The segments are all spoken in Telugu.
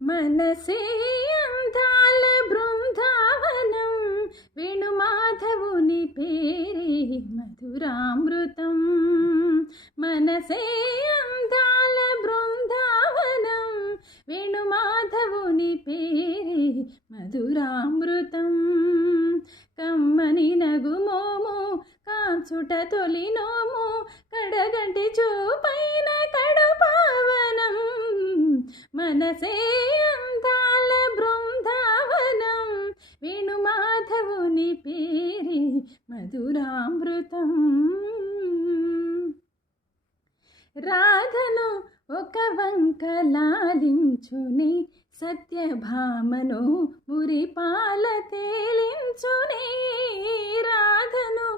మనసే అందాల బృందావనం, వేణుమాధవుని పేరే మధురామృతం. మనసే అందాల బృందావనం, వేణుమాధవుని పేరే మధురామృతం. కమ్మని నగుమోము కాంచుట తొలినోము, కడగంటి చూపైన కడు పావనం. మనసే అందాల బృందావనం, వేణుమాధవుని పేరే మధురామృతం. రాధను ఒక వంక లాలించుని, సత్యభామను మురిపాల తేలించుని. రాధను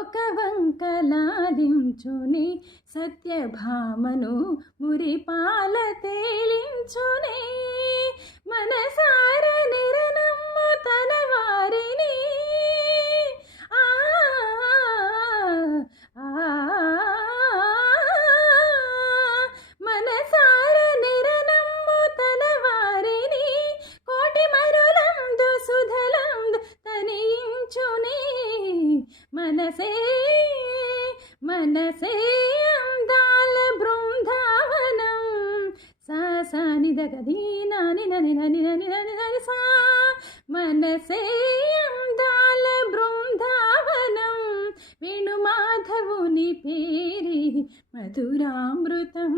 ఒక వంక లాలించుని, సత్యభామను మురిపాల తేలించుని. మనసార నిరనమ్ము తన వారిని, మనసార నిరనమ్ము తన వారిని, కోటి మరులందు సుధలందు తనించుని. మనసే మనసే అందాల బృందావనం, సా నిదగది నాని నని నని నని నని నని సా. మనసే అందాల బృందావనం, వేణుమాధవుని పేరే మధురామృతం.